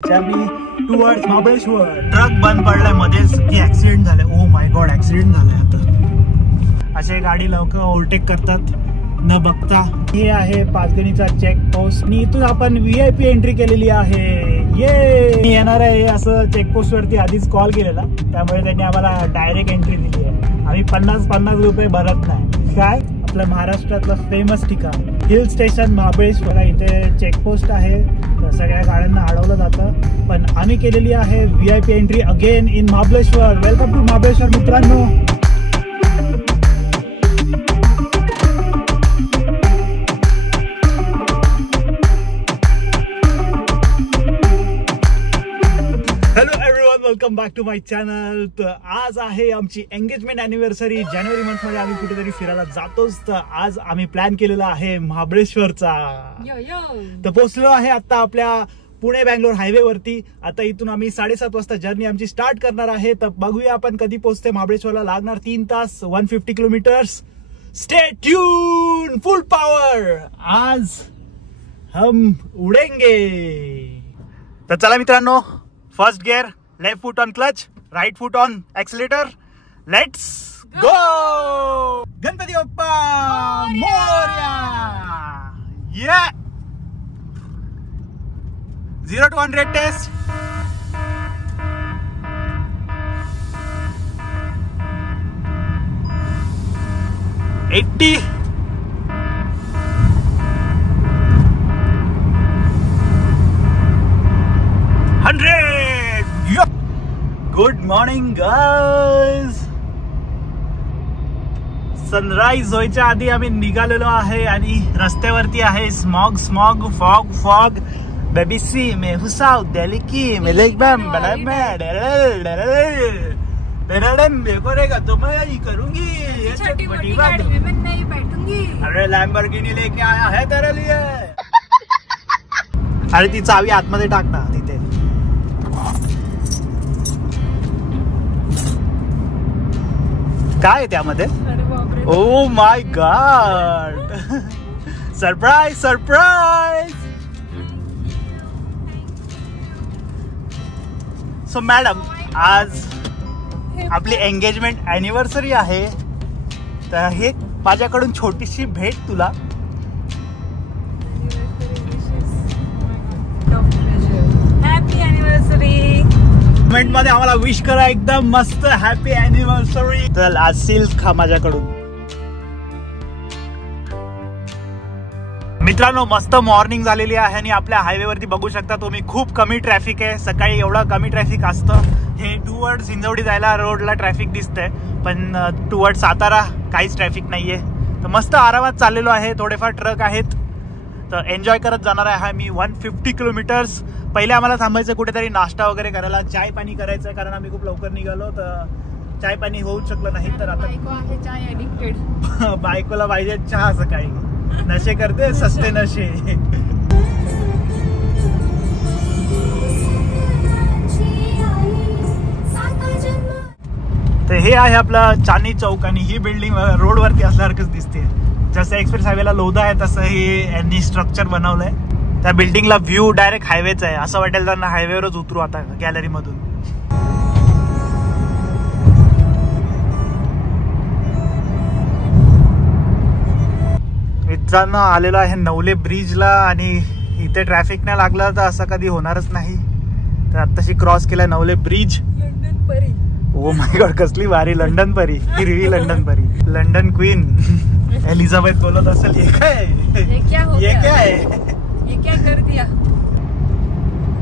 Towards Mahabaleshwar truck बंद पडलाय मध्येच की ऍक्सिडेंट झालाय. ओ माय गॉड, ऍक्सिडेंट झालाय. आता असे गाडी लवकर ओव्हरटेक करतात न बघता. हे आहे पाचगणीचा चेक पोस्ट आणि इथून आपण VIP एंट्री केलेली आहे. ये येणार आहे असं चेकपोस्ट वरती आधीच कॉल केलेला, त्यामुळे त्यांनी आम्हाला डायरेक्ट एंट्री दिली आहे. आम्ही 50 रुपये भरत नाही. काय आपल्या महाराष्ट्रातलं फेमस ठिकाण हिल स्टेशन महाबळेश्वर, इथे चेकपोस्ट आहे. तर सगळ्या गाड्यांना अडवलं जातं, पण आम्ही केलेली आहे VIP entry again in Mahabaleshwar. Welcome to Mahabaleshwar मित्रांनो. Welcome back to my channel. तर आज आहे आमची एंगेजमेंट अॅनिव्हर्सरी. जानेवारी मंथ मध्ये आम्ही कुठेतरी फिरायला जातोच. तर आज आम्ही प्लॅन केलेला आहे महाबळेश्वरचा. तर पोहोचलो आहे आता आपल्या पुणे बँगलोर हायवे वरती. आता इथून आम्ही 7:30 वाजता जर्नी आमची स्टार्ट करणार आहे. तर बघूया आपण कधी पोहोचते महाबळेश्वरला. लागणार 3 तास, 150 kilometres. Stay tune, full power. आज हम उडेंगे. तर चला मित्रांनो, first gear, left foot on clutch, right foot on accelerator. Let's go. Ganpati Bappa Morya. ये 0 to 100 test. Good morning guys. Sunrise व्हायच्या आधी आम्ही निघालेलो आहे आणि रस्त्यावरती आहे स्मॉग स्मॉग फॉग फॉग. बेबी सी मैं हुसाउ दिल्ली की मैं लेक बैम बड़ा मैं देखो रहेगा तो मैं यही करूंगी. ये छोटी गाड़ी में मैं नहीं बैठूंगी. अरे लैम्बोर्गिनी लेके आया है तेरे लिए. अरे ती चावी आतमध्ये टाक ना तिथे. काय त्यामध्ये? Oh my God, surprise surprise. So madam, आज आपली एंगेजमेंट अॅनिव्हर्सरी आहे, तर हे माझ्याकडून छोटीशी भेट तुला. Happy anniversary. कमेंट मध्ये आम्हाला विश करा एकदम मस्त हॅपी अॅनिव्हर्सरी. चल आज सिल्क खा माझ्याकडून. मित्रांनो, मस्त मॉर्निंग झालेली आहे आणि आपल्या हायवे वरती बघू शकता तुम्ही खूप कमी ट्रॅफिक आहे. सकाळी एवढं कमी ट्रॅफिक असतं. हे टुवर्ड्स हिंजवडी जायला रोडला ट्रॅफिक दिसतंय, पण टुवर्ड्स सातारा काहीच ट्रॅफिक नाहीये. तर मस्त आरामात चाललेलो आहे. थोडेफार ट्रक आहेत, तर एन्जॉय करत जाणार आहे मी 150 किलोमीटर्स. पहिले आम्हाला थांबायचं कुठेतरी नाश्ता वगैरे करायला, चाय पाणी करायचं, कारण आम्ही खूप लवकर निघालो. तर चाय पाणी होऊच शकलं नाही. तर आता बायको आहे चाय ॲडिक्टेड. बायकोला पाहिजे चहा सकाळी. नशे करते, सस्ते नशे. तर हे आहे आपला चांदणी चौक आणि ही बिल्डिंग रोड वरती असल्यासारखंच दिसते. जसं एक्सप्रेस हायवेला लोधा आहे तसं हे यांनी स्ट्रक्चर बनवलंय. त्या बिल्डिंगला व्ह्यू डायरेक्ट हायवेचा आहे. असं वाटेल त्यांना हायवेवरच उतरू आता गॅलरी मधून. मित्रांनो, आलेलो आहे नवले ब्रिजला आणि इथे ट्रॅफिक नाही लागलं तर असं कधी होणारच नाही. तर आताशी क्रॉस केलाय नवले ब्रिज. लंडन परी. ओ माय गॉड, कसली भारी लंडन परी. हिरवी लंडन परी, लंडन क्वीन एलिझाबेथ बोलत असेल. हे काय, ये क्या आहे, ये क्या कर दिया.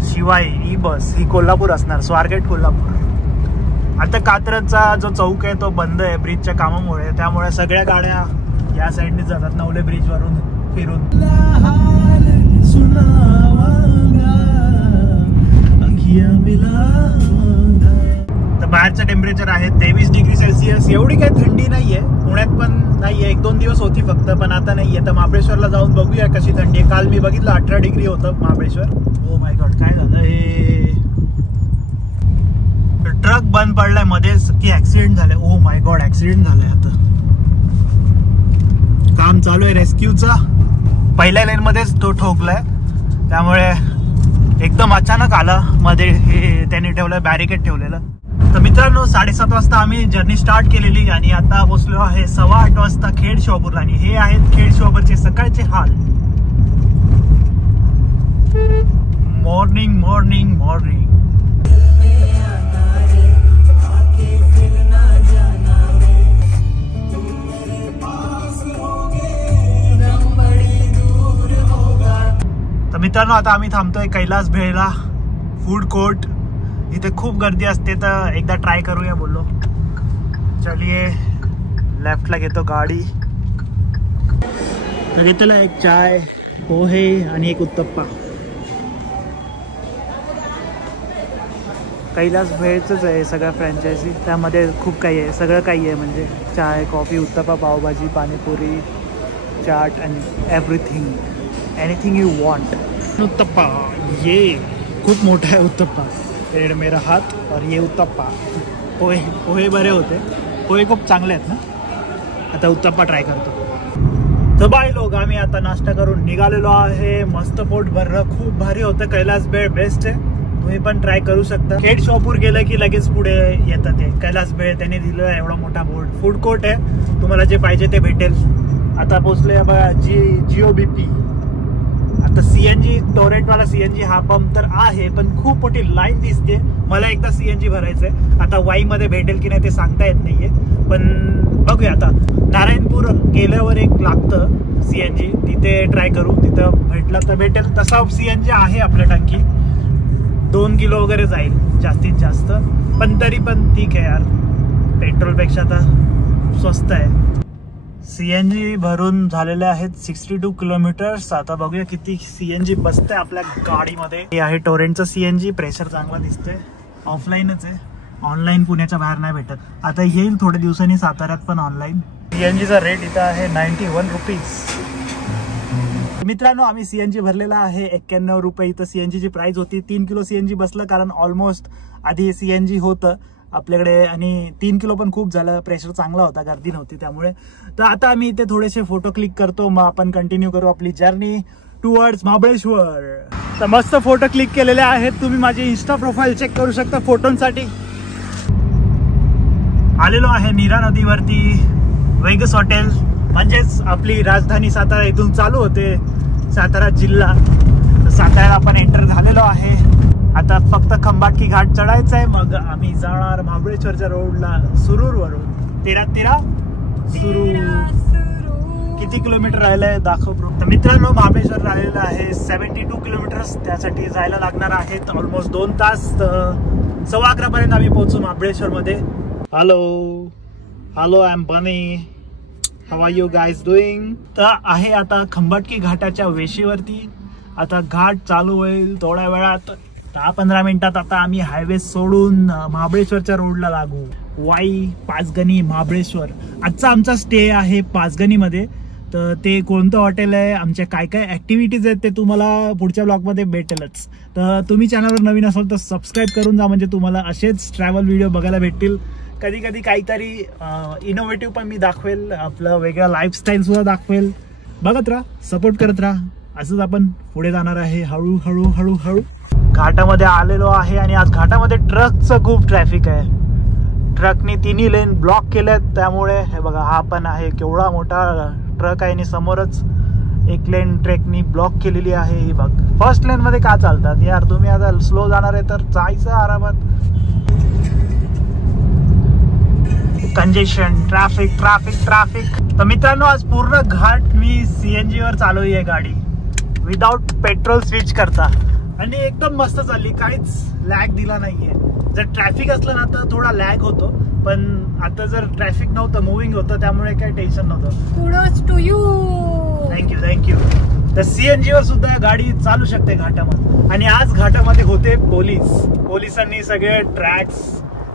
शिवाय ही बस ही कोल्हापूर असणार, स्वारगेट कोल्हापूर. आता कात्रजचा जो चौक आहे तो बंद आहे ब्रिजच्या कामामुळे, त्यामुळे सगळ्या गाड्या या साईडने जातात नवले ब्रिज वरून फिरून. तर बाहेरचं टेम्परेचर आहे 23 डिग्री सेल्सिअस. एवढी काही थंडी नाहीये, पुण्यात पण नाहीये. 1-2 दिवस होती फक्त, पण आता नाहीये. तर महाबळेश्वरला जाऊन बघूया कशी थंडी आहे. काल मी बघितलं 18 डिग्री होतं महाबळेश्वर. ओ माय गॉड, काय झालं हे. ट्रक बंद पडलाय मध्येच की ऍक्सिडेंट झालाय. ओ माय गॉड, ऍक्सिडेंट झालाय. आता काम चालू आहे रेस्क्यूचा. पहिल्या लेन मध्येच तो ठोकलाय, त्यामुळे एकदम अचानक आला मध्ये, हे त्यांनी ठेवलं बॅरिकेड ठेवलेलं. तर मित्रांनो 7:30 वाजता आम्ही जर्नी स्टार्ट केलेली आणि आता पोहोचलो आहे 8:15 वाजता खेड शिवापूरला. आणि हे आहेत खेड शिवापूरचे सकाळचे हाल. Morning morning morning. तर मित्रांनो आता आम्ही थांबतोय कैलास भेळला, फूड कोर्ट. इथे खूप गर्दी असते तर एकदा ट्राय करूया बोललो. चलिए लेफ्टला घेतो गाडी. घेतला एक चाय, पोहे आणि एक उत्तप्पा. कैलास भेळच आहे सगळं फ्रँचायझी, त्यामध्ये खूप काही आहे, सगळं काही आहे म्हणजे चाय, coffee, uttappa, pav bhaji, panipuri, chaat and everything, anything you want. Uttappa ये खूप मोठा आहे उत्तप्पा. रेड मेरा हात और ये उत्तप्पा. पोहे पोहे बरे होते, पोहे खूप चांगले आहेत ना. आता उत्तप्पा ट्राय करतो. तर बाय लोक, आम्ही आता नाश्ता करून निघालेलो आहे. मस्त पोट भरलं, खूप भारी होतं. कैलास भेळ बेस्ट आहे, तुम्ही पण ट्राय करू शकता. खेड शिवापूर गेलं की लगेच पुढे येतं ते कैलास भेळ. त्यांनी दिलं एवढा मोठा बोर्ड. फूड कोर्ट आहे, तुम्हाला जे पाहिजे ते भेटेल. आता पोचले बघा GOBP. आता CNG टोरेंटवाला CNG हा पंप तर आहे, पण खूप मोठी लाईन दिसते. मला एकदा CNG भरायचंय. आता वाई मध्ये भेटेल की नाही ते सांगता येत नाहीये, पण बघूया. आता नारायणपूर गेल्यावर एक लागतं CNG, तिथे ट्राय करू. तिथं भेटलं तर भेटेल. तसा CNG आहे आपल्या टाकी, 2 किलो वगैरे जाईल जास्तीत जास्त, पण तरी पण ठीक आहे यार, पेट्रोलपेक्षा आता स्वस्त आहे. CNG भरून झालेले आहेत 62 किलोमीटर्स. आता बघूया किती CNG बसते आपल्या गाडीमध्ये. हे आहे टोरेंटचं CNG. प्रेशर चांगला दिसतोय. ऑफलाईनच आहे, ऑनलाईन पुण्याच्या बाहेर नाही भेटत. आता येईल थोड्या दिवसांनी साताऱ्यात पण ऑनलाईन. CNGचा रेट इथं आहे 91 रुपीज. मित्रांनो आम्ही CNG भरलेला आहे 91 रुपये. इथं CNGची प्राइस होती. 3 किलो CNG बसलं, कारण ऑलमोस्ट आधी CNG होतं आपल्याकडे आणि 3 किलो पण खूप झालं. प्रेशर चांगला होता, गर्दी नव्हती त्यामुळे. तर आता आम्ही इथे थोडेसे फोटो क्लिक करतो, मग आपण कंटिन्यू करू आपली जर्नी टुवर्ड्स महाबळेश्वर. तर मस्त फोटो क्लिक केलेले आहेत. तुम्ही माझी इंस्टा प्रोफाईल चेक करू शकता फोटोंसाठी. आलेलो आहे नीरा नदीवरती. वेगस हॉटेल म्हणजेच आपली राजधानी सातारा इथून चालू होते, सातारा जिल्हा. साताऱ्याला आपण एंटर झालेलो आहे. आता फक्त खंबाटकी घाट चढायचा आहे, मग आम्ही जाणार महाबळेश्वरच्या रोडला सुरूरवरून. 13 सुरूर. किती किलोमीटर राहिलंय दाखव ब्रो. तर मित्रांनो महाबळेश्वर राहिलेलं आहे 72 किलोमीटर्स. त्यासाठी जायला लागणार आहेत ऑलमोस्ट 2 तास. 11:15 पर्यंत आम्ही पोहोचू महाबळेश्वर मध्ये. हॅलो आय एम बनी. How are you guys doing. तर आहे आता खंबाटकी घाटाच्या वेशीवरती. आता घाट चालू होईल थोड्या वेळात, 10-15 मिनिटात. आता आम्ही हायवे सोडून महाबळेश्वरच्या रोडला लागू. वाई, पाचगणी, महाबळेश्वर. आजचा आमचा स्टे आहे पाचगणीमध्ये. तर ते कोणतं हॉटेल आहे, आमच्या काय काय ॲक्टिव्हिटीज आहेत ते तुम्हाला पुढच्या ब्लॉगमध्ये भेटेलच. तर तुम्ही चॅनलवर नवीन असाल तर सबस्क्राईब करून जा, म्हणजे तुम्हाला असेच ट्रॅव्हल व्हिडिओ बघायला भेटतील. कधी कधी काहीतरी इनोव्हेटिव्ह पण मी दाखवेल, आपलं वेगळं लाईफस्टाईल सुद्धा दाखवेल. बघत राहा, सपोर्ट करत राहा. असंच आपण पुढे जाणार आहे हळूहळू हळूहळू. घाटामध्ये आलेलो आहे आणि आज घाटामध्ये ट्रकचं खूप ट्रॅफिक आहे. ट्रकनी 3 लेन ब्लॉक केल्यात, त्यामुळे हे बघा हा पण आहे केवढा मोठा ट्रक आहे आणि समोरच 1 लेन ट्रकनी ब्लॉक केलेली आहे. ही बघ, फर्स्ट लेन मध्ये का चालतात यार तुम्ही. आता स्लो जाणार आहे तर जायचं आरामात. Congestion, traffic traffic traffic. तर मित्रांनो आज पूर्ण घाट मी CNG वर चालवली आहे गाडी, विदाउट पेट्रोल स्विच करता, आणि एकदम मस्त चालली. काहीच लॅग दिला नाहीये. जर ट्रॅफिक असलं ना तर थोडा लॅग होतो, पण आता जर ट्रॅफिक नव्हतं, मुव्हिंग होतं, त्यामुळे काही टेन्शन नव्हतं. Kudos to you. थँक्यू. तर CNG वर सुद्धा गाडी चालू शकते घाटामध्ये. आणि आज घाटामध्ये होते पोलिसांनी सगळे ट्रॅक्स,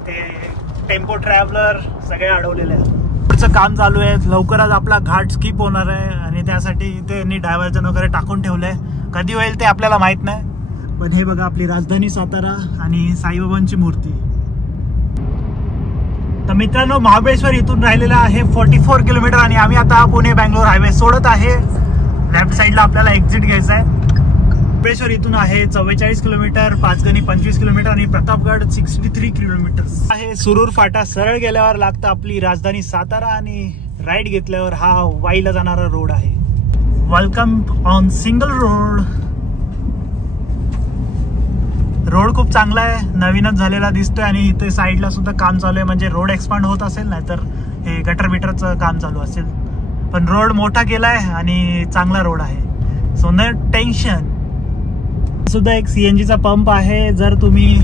ते टेम्पो ट्रॅव्हलर सगळे अडवलेले आहेत. पुढचं काम चालू आहे. लवकरच आपला घाट स्किप होणार आहे आणि त्यासाठी त्यांनी डायव्हर्जन वगैरे टाकून ठेवलंय. कधी होईल ते आपल्याला माहित नाही, पण हे बघा आपली राजधानी सातारा आणि साईबाबांची मूर्ती. तर मित्रांनो महाबळेश्वर इथून राहिलेला आहे 44 किलोमीटर आणि आम्ही आता पुणे बँगलोर हायवे सोडत आहे. लेफ्ट साईडला आपल्याला एक्झिट घ्यायचा आहे. महाबळेश्वर इथून आहे 44 किलोमीटर, पाचगणी 25 किलोमीटर आणि प्रतापगड 63 किलोमीटर आहे. सुरूर फाटा सरळ गेल्यावर लागतं आपली राजधानी सातारा आणि राईट घेतल्यावर हा वाईला जाणारा रोड आहे. Welcome on single road. Road खूप चांगला आहे, नवीनच झालेला दिसतोय आणि इथे साईडला सुद्धा काम चालू आहे. म्हणजे रोड एक्सपांड होत असेल, नाहीतर हे गटर बिटरचं काम चालू असेल. पण रोड मोठा केलाय आणि चांगला रोड आहे, सो नो टेन्शन. सुद्धा एक सीएनजीचा पंप आहे. जर तुम्ही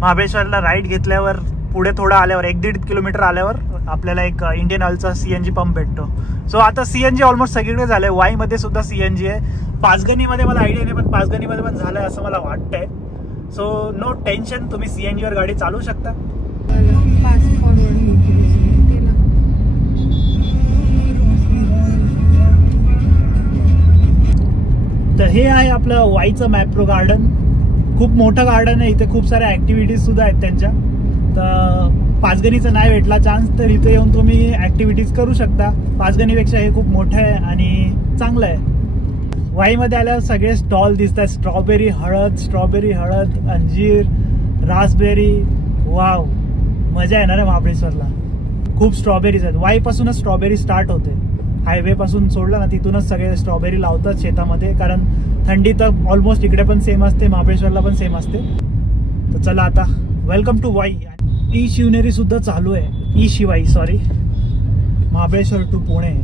महाबळेश्वरला राईट घेतल्यावर पुढे थोडं आल्यावर 1-1.5 किलोमीटर आल्यावर आपल्याला एक इंडियन ऑइलचा सीएनजी पंप भेटतो. सो आता सीएनजी ऑलमोस्ट सगळीकडे झालंय. वाई मध्ये सुद्धा सीएनजी आहे. पाचगणीमध्ये मला आयडिया नाही, पण पाचगणीमध्ये पण झालंय असं मला वाटतंय. सो नो टेन्शन, तुम्ही सीएनजी वर गाडी चालवू शकता. तर हे आहे आपलं वाईचं मॅप्रो गार्डन. खूप मोठं गार्डन आहे. इथे खूप साऱ्या ऍक्टिव्हिटीज सुद्धा आहेत त्यांच्या. तर पाचगणीचा नाही भेटला चान्स तर इथे येऊन तुम्ही ऍक्टिव्हिटीज करू शकता. पाचगणीपेक्षा हे खूप मोठं आहे आणि चांगलं आहे. वाईमध्ये आल्यावर सगळे स्टॉल दिसतात. स्ट्रॉबेरी हळद, अंजीर, रासबेरी. वाव, मजा येणार आहे महाबळेश्वरला. खूप स्ट्रॉबेरीज आहेत. वाईपासूनच स्ट्रॉबेरी स्टार्ट होते. हायवे पासून सोडला ना तिथूनच सगळे स्ट्रॉबेरी लावतात शेतामध्ये. कारण थंडी तर ऑलमोस्ट इकडे पण सेम असते, महाबळेश्वरला पण सेम असते. तर चला आता welcome to Wai. E Shivneri सुद्धा चालू आहे. E Shivai sorry, Mahabaleshwar to Pune.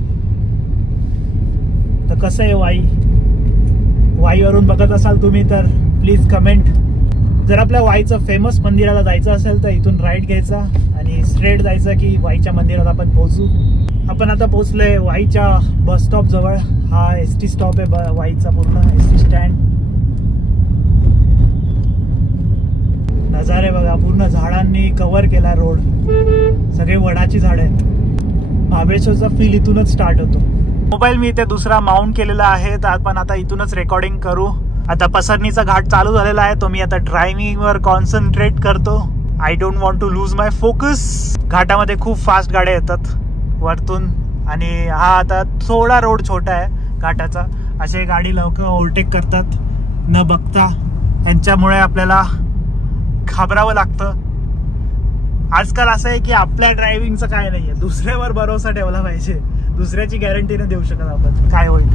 तर कसं आहे वाईवरून बघत असाल तुम्ही तर प्लीज कमेंट. जर आपल्या वाईचं फेमस मंदिराला जायचं असेल तर इथून राईट घ्यायचा आणि स्ट्रेट जायचं की वाईच्या मंदिरात आपण पोहोचू. आपण आता पोहोचलोय वाईच्या बस स्टॉप जवळ. हा एसटी स्टॉप आहे वाईचा, पूर्ण एसटी स्टँड. नजारे बघा, पूर्ण झाडांनी कव्हर केला रोड. सगळे वडाची झाड आहेत. महाबळेश्वरचा फील इथूनच स्टार्ट होतो. मोबाईल मी इथे दुसरा माउंट केलेला आहे, तर आपण आता इथूनच रेकॉर्डिंग करू. आता पसरणीचा घाट चालू झालेला आहे, तो मी आता ड्रायव्हिंग वर कॉन्सन्ट्रेट करतो. I don't want to lose my focus. घाटामध्ये खूप फास्ट गाड्या येतात वरतून आणि हा आता थोडा रोड छोटा आहे घाटाचा. असे गाडी लवकर ओव्हरटेक करतात न बघता. त्यांच्यामुळे आपल्याला घाबरावं लागतं. आजकाल असं आहे की आपल्या ड्रायव्हिंगचं काय नाहीये, दुसऱ्यावर भरोसा ठेवला पाहिजे. दुसऱ्याची गॅरंटी नाही देऊ शकत आपण काय होईल.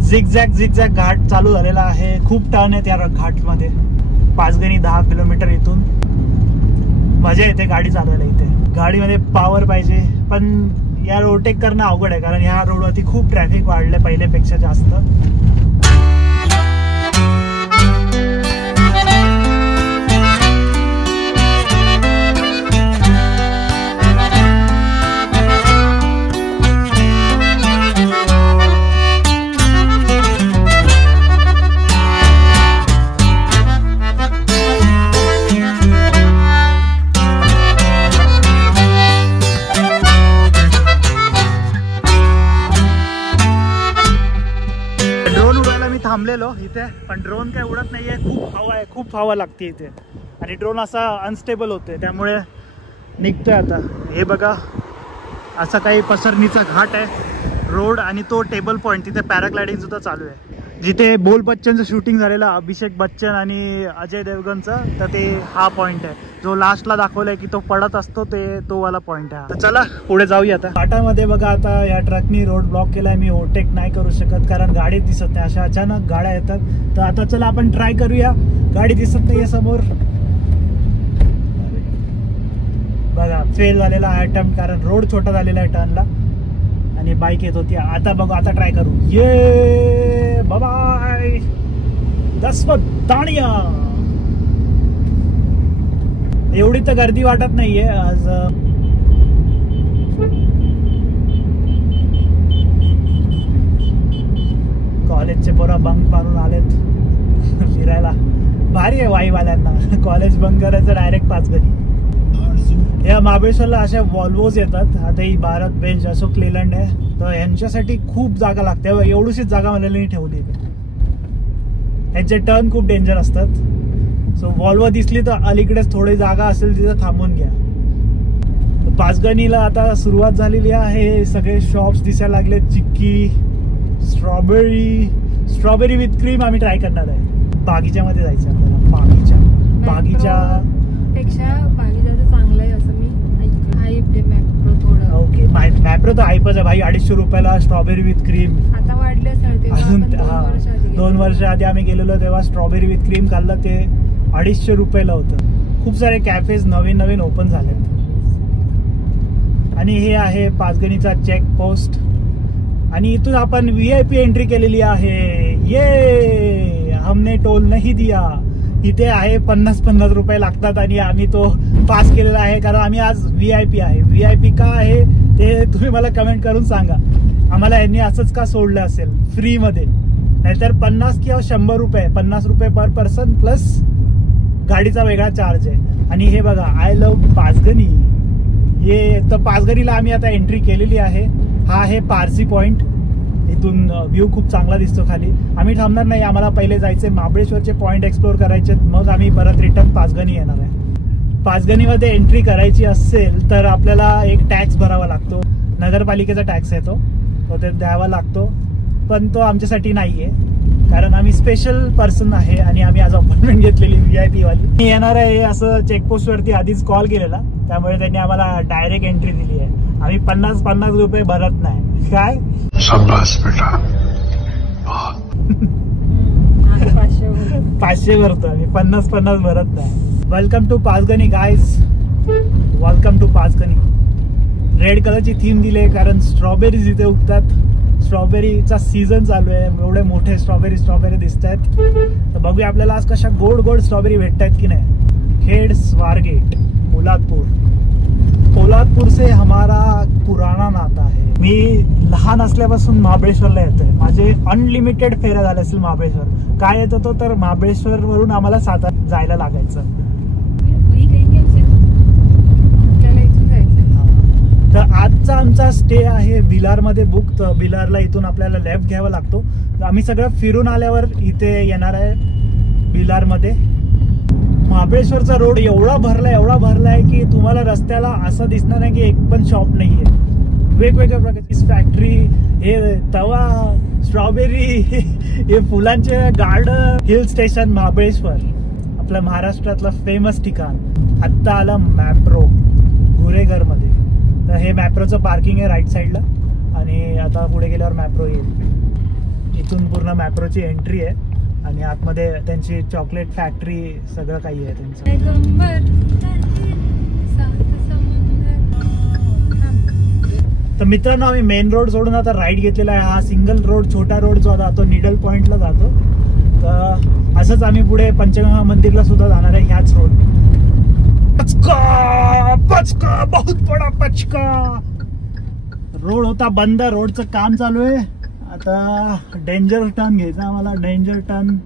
झिगझॅग घाट चालू झालेला आहे. खूप टर्न आहे त्या घाटमध्ये. पाचगणी 10 किलोमीटर इथून. मजा येते गाडी चालवायला. इथे गाडीमध्ये पॉवर पाहिजे, पण या ओव्हरटेक करणं अवघड आहे कारण ह्या रोडवरती खूप ट्रॅफिक वाढलंय पहिल्यापेक्षा जास्त. थांबलेलो इथे, पण ड्रोन काय उडत नाहीये. खूप हवा आहे, खूप हवा लागते इथे आणि ड्रोन असा अनस्टेबल होतोय, त्यामुळे निघतोय आता. हे बघा, असा काही पसरणीचा घाट आहे रोड आणि तो टेबल पॉइंट. तिथे पॅराग्लायडिंग सुद्धा चालू आहे. जिथे बोल बच्चनचं शूटिंग झालेलं, अभिषेक बच्चन आणि अजय देवगणचं, तर ते हा पॉइंट आहे जो लास्टला दाखवलाय की तो पडत असतो, तो वाला पॉइंट आहे. तर चला पुढे जाऊया. आता घाटामध्ये बघा, आता या ट्रकनी रोड ब्लॉक केलाय. मी ओव्हरटेक नाही करू शकत कारण गाडी दिसत नाही. अशा अचानक गाड्या येतात. तर आता चला आपण ट्राय करूया. गाडी दिसत नाहीये समोर बघा. फेल झालेला अटेम्प्ट कारण रोड छोटा झालेला आहे टर्नला आणि बाईक येत होती. आता बघू, आता ट्राय करू. ये बाय 10 दाणिया. एवढी तर गर्दी वाटत नाहीये आज. कॉलेजचे पोरं बंक मारून आलेत फिरायला. भारी आहे वाईवाल्यांना. कॉलेज बंक करायचं डायरेक्ट पाचगणी. या महाबळेश्वरला अशा वॉल्वोज येतात. आता ही भारत बेंच अशोक लेलँड आहे, तर यांच्यासाठी खूप जागा लागते. एवढीशीच जागा मला ठेवली. त्यांचे टर्न खूप डेंजर असतात. सो वॉल्वो दिसली तर अलीकडेच थोडी जागा असेल तिथं थांबून घ्या. पाचगणीला आता सुरुवात झालेली आहे. सगळे शॉप्स दिसायला लागले. Chikki, strawberry, strawberry with cream आम्ही ट्राय करणार आहे. बागीच्यामध्ये जायचं आपल्याला. बागीच्या पेक्षा बागीच्याचं चांगलं आहे असं मी ऐकते. मॅप्रो थोडं ओके. मॅप्रो तर हायपच आहे भाई. 250 रुपयाला स्ट्रॉबेरी विथ क्रीम. आता वाढले सर. अजून 2 वर्ष आधी आम्ही गेलेलो तेव्हा स्ट्रॉबेरी विथ क्रीम खाल्लं ते 250 रुपयाला होतं. खूप सारे कॅफेज नवीन ओपन झाले. आणि हे आहे पाचगणीचा चेक पोस्ट. आणि इथून आपण VIP एंट्री केलेली आहे. ये हमने टोल नाही दिया. इथे आहे 50 रुपये लागतात आणि आम्ही तो पास केलेला आहे कारण आम्ही आज VIP आहे. VIP का आहे ते तुम्ही मला कमेंट करून सांगा. आम्हाला यांनी असंच का सोडलं असेल फ्री मध्ये. नाहीतर 50 किंवा 100 रुपये, 50 रुपये पर पर्सन प्लस गाडीचा वेगळा चार्ज आहे. आणि हे बघा आय लव्ह पाचगणी. हे तर पाचगणीला आम्ही आता एंट्री केलेली आहे. हा आहे पारसी पॉइंट. इथून व्ह्यू खूप चांगला दिसतो खाली. आम्ही थांबणार नाही. आम्हाला पहिले जायचे महाबळेश्वरचे पॉइंट एक्सप्लोर करायचे, मग आम्ही परत रिटर्न पाचगणी येणार आहे. पाचगणीमध्ये एंट्री करायची असेल तर आपल्याला एक टॅक्स भरावा लागतो. नगरपालिकेचा टॅक्स आहे तो ते द्यावा लागतो. पण तो आमच्यासाठी नाहीये कारण आम्ही स्पेशल पर्सन आहे आणि आम्ही आज अपॉइंटमेंट घेतलेली VIP वाली. मी येणार आहे असं चेकपोस्ट वरती आधीच कॉल केलेला, त्यामुळे त्यांनी आम्हाला डायरेक्ट एंट्री दिली आहे. आम्ही 50 रुपये भरत नाही. काय शाबास बेटा. 500 भरतो आम्ही. 50 भरत नाही. Welcome to Panchgani guys. Welcome to Panchgani. Red कलरची थीम दिली आहे कारण स्ट्रॉबेरीज इथे उगतात. स्ट्रॉबेरीचा सीझन चालू आहे. एवढे मोठे स्ट्रॉबेरी दिसत आहेत. तर बघूया आपल्याला आज कशा गोड स्ट्रॉबेरी भेटत आहेत की नाही. खेड स्वारगेट पोलादपूर से हमारा पुराना नाता है. मी लहान असल्यापासून महाबळेश्वरला येतोय. माझे अनलिमिटेड फेऱ्या झाले असतील महाबळेश्वर. काय येत होतो तर महाबळेश्वर वरून आम्हाला सातारा जायला लागायचं. तर आजचा आमचा स्टे आहे भिलार मध्ये बुक. तर भिलारला इथून आपल्याला लेफ्ट घ्यावा लागतो. तर आम्ही सगळं फिरून आल्यावर इथे येणार आहे भिलार मध्ये. महाबळेश्वरचा रोड एवढा भरलाय की तुम्हाला रस्त्याला असं दिसणार नाही की एक पण शॉप नाहीये. वेगवेगळ्या प्रकारची फॅक्टरी, हे तवा, स्ट्रॉबेरी, हे फुलांचे गार्डन, हिल स्टेशन महाबळेश्वर आपल्या महाराष्ट्रातलं फेमस ठिकाण. आत्ता आला मॅप्रो गुरेघर मध्ये. तर हे मॅप्रोचं पार्किंग आहे राईट साईडला आणि आता पुढे गेल्यावर मॅप्रो येईल. इथून पूर्ण मॅप्रोची एंट्री आहे आणि आतमध्ये त्यांची चॉकलेट फॅक्टरी सगळं काही आहे त्यांचं. तर मित्रांनो आम्ही मेन रोड सोडून आता राईट घेतलेला आहे. हा सिंगल रोड, छोटा रोड जो जातो निडल पॉइंटला जातो. तर असंच आम्ही पुढे पंचगंगा मंदिरला सुद्धा जाणार आहे ह्याच रोड. पचका बहुत बडा पचका. रोड होता बंद. रोडचं काम चालू आहे. आता डेंजर टर्न घ्यायचा आम्हाला. डेंजर टर्न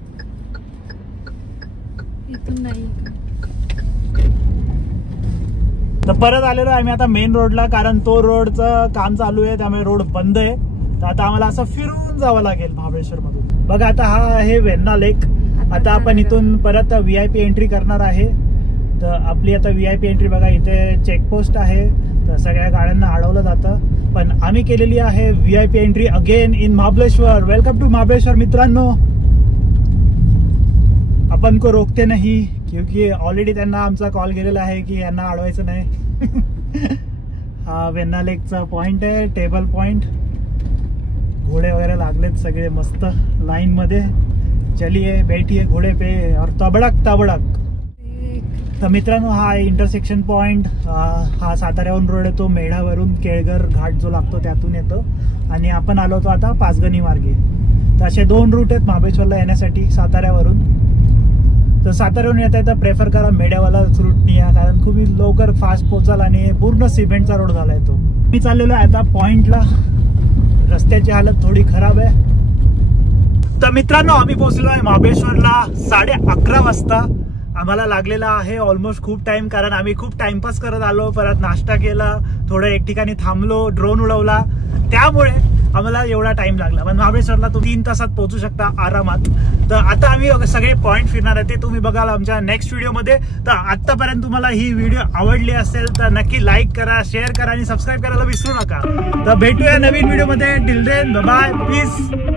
इथून नाही. तर परत आलेलो आहे आम्ही आता मेन रोडला कारण तो रोडचं काम चालू आहे त्यामुळे रोड बंद आहे. तर आता आम्हाला असं फिरून जावं लागेल महाबळेश्वर मधून. बघा आता हा आहे वेण्णा लेक. आता आपण इथून परत VIP एंट्री करणार आहे. तर आपली आता VIP एंट्री बघा इथे चेकपोस्ट आहे. तर सगळ्या गाड्यांना अडवलं जातं. पण आम्ही केलेली आहे VIP entry again in Mahabaleshwar. Welcome to Mahabaleshwar मित्रांनो. अपन को रोकते नहीं क्योंकि ऑलरेडी त्यांना आमचा कॉल गेलेला आहे की यांना अडवायचं नाही. हा वेण्णा लेकचा पॉइंट आहे, टेबल पॉइंट. घोडे वगैरे लागलेत सगळे मस्त लाईन मध्ये. चलिए बैठिए घोडे पे और तबडक. तर मित्रांनो हा इंटरसेक्शन पॉइंट. हा साताऱ्यावरून रोड येतो. मेढावरून केळघर घाट जो लागतो त्यातून येतो आणि आपण आलो होतो आता पाचगणी मार्गे. तर असे 2 रूट आहेत महाबळेश्वरला येण्यासाठी साताऱ्यावरून. तर साताऱ्यावरून येता येता प्रेफर करा मेढ्यावाला रूटनी या कारण खूप लवकर फास्ट पोहोचाल आणि पूर्ण सिमेंटचा रोड झालाय तो. मी चाललेलो आहे आता पॉइंटला. रस्त्याची हालत थोडी खराब आहे. तर मित्रांनो आम्ही पोहोचलो आहे महाबळेश्वरला 11:30 वाजता. आम्हाला लागलेला आहे ऑलमोस्ट खूप टाइम कारण आम्ही खूप टाइमपास करत आलो. परत नाश्ता केला, थोडं एक ठिकाणी थांबलो, ड्रोन उडवला, त्यामुळे आम्हाला एवढा टाइम लागला. पण महाबळेश्वरला तुम्ही 3 तासात पोहोचू शकता आरामात. तर आता आम्ही सगळे पॉइंट फिरणार आहे ते तुम्ही बघाल आमच्या नेक्स्ट व्हिडिओमध्ये. तर आतापर्यंत तुम्हाला ही व्हिडिओ आवडली असेल तर नक्की लाईक करा, शेअर करा आणि सबस्क्राईब करायला विसरू नका. तर भेटूया नवीन व्हिडिओमध्ये. Till then bye bye, piece.